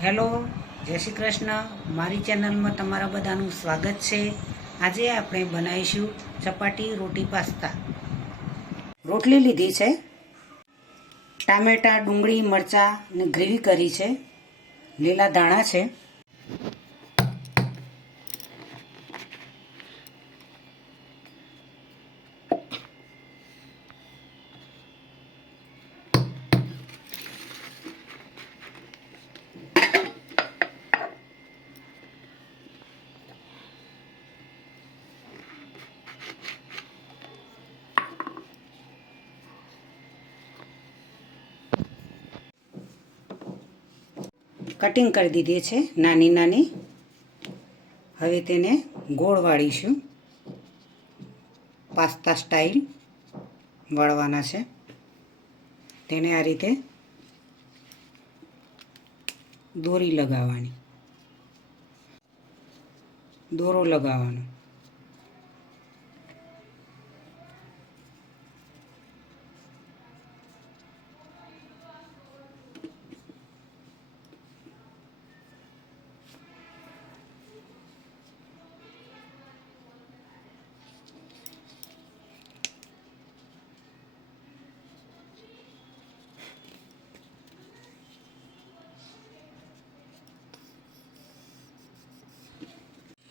Hello, જય શ્રી કૃષ્ણ. મારી ચેનલમાં તમારા બધાનું સ્વાગત છે. આજે આપણે બનાવીશું ચપાટી રોટી પાસ્તા. રોટલી લીધી છે, ટામેટાં, ડુંગળી, મરચાં ને ગ્રેવી કરી છે, લીલા ધાણા છે. કટિંગ કરી દીધી છે નાની નાની. હવે તેને ગોળ વાળીશું. પાસ્તા સ્ટાઈલ વાળવાના છે. તેને આ રીતે દોરી લગાવવાની, દોરો લગાવવાનો.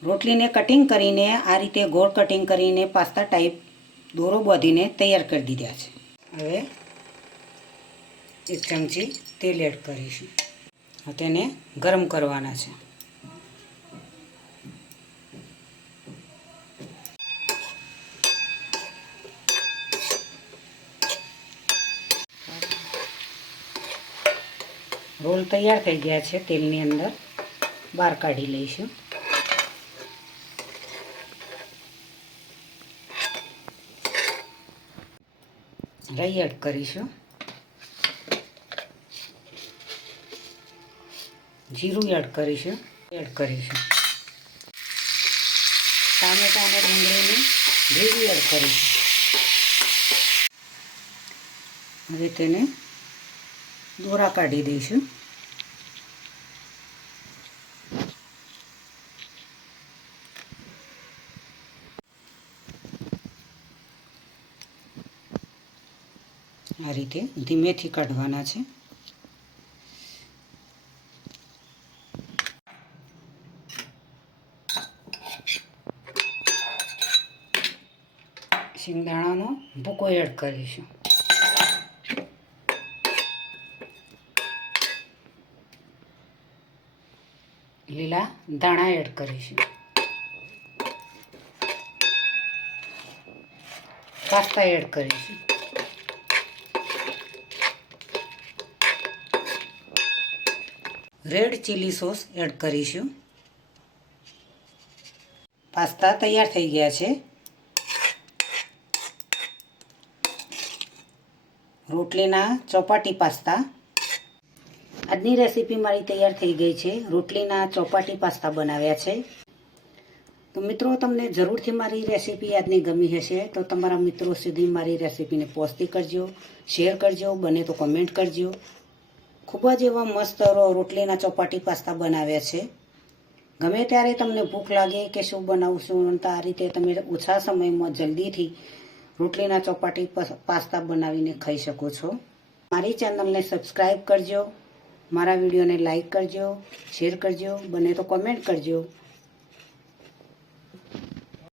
રોટલીને કટિંગ કરીને આ રીતે ગોળ કટિંગ કરીને પાસ્તા ટાઈપ દોરો બાંધીને તૈયાર કરી દીધા છે. હવે 1 ચમચી તેલ એડ કરીશું. તેને ગરમ કરવાના છે. રોલ તૈયાર થઈ ગયા છે. તેલની અંદર બહાર કાઢી લઈશું. રાઈ એડ કરીશું, જીરું એડ કરીશું, ટામેટાં અને ડુંગળીની ગ્રેવી એડ કરીશું. હવે તેને દોરા કાઢી દઈશું. આ રીતે ધીમેથી કાઢવાના છે. શિંગદાણાનો ભૂકો એડ કરીશું. લીલા ધાણા એડ કરીશું. પાસ્તા એડ કરીશું. રેડ ચીલી સોસ એડ કરીશું. પાસ્તા તૈયાર થઈ ગયા છે. રોટલીના ચોપાટી પાસ્તા. આજની રેસીપી મારી તૈયાર થઈ ગઈ છે. રોટલીના ચોપાટી પાસ્તા બનાવ્યા છે. તો મિત્રો, તમને જરૂરથી મારી રેસીપી આજની ગમી હશે તો તમારા મિત્રો સુધી મારી રેસીપીને પહોંચતી કરજો, શેર કરજો, બને તો કમેન્ટ કરજો. ખૂબ જ એવા મસ્ત રોટલીના ચોપાટી પાસ્તા બનાવ્યા છે. ગમે ત્યારે તમને ભૂખ લાગે કે શું બનાવશું, તો આ રીતે તમે ઓછા સમયમાં જલ્દીથી રોટલીના ચોપાટી પાસ્તા બનાવીને ખાઈ શકો છો. મારી ચેનલને સબસ્ક્રાઈબ કરજો, મારા વિડીયોને લાઈક કરજો, શેર કરજો, બને તો કમેન્ટ કરજો.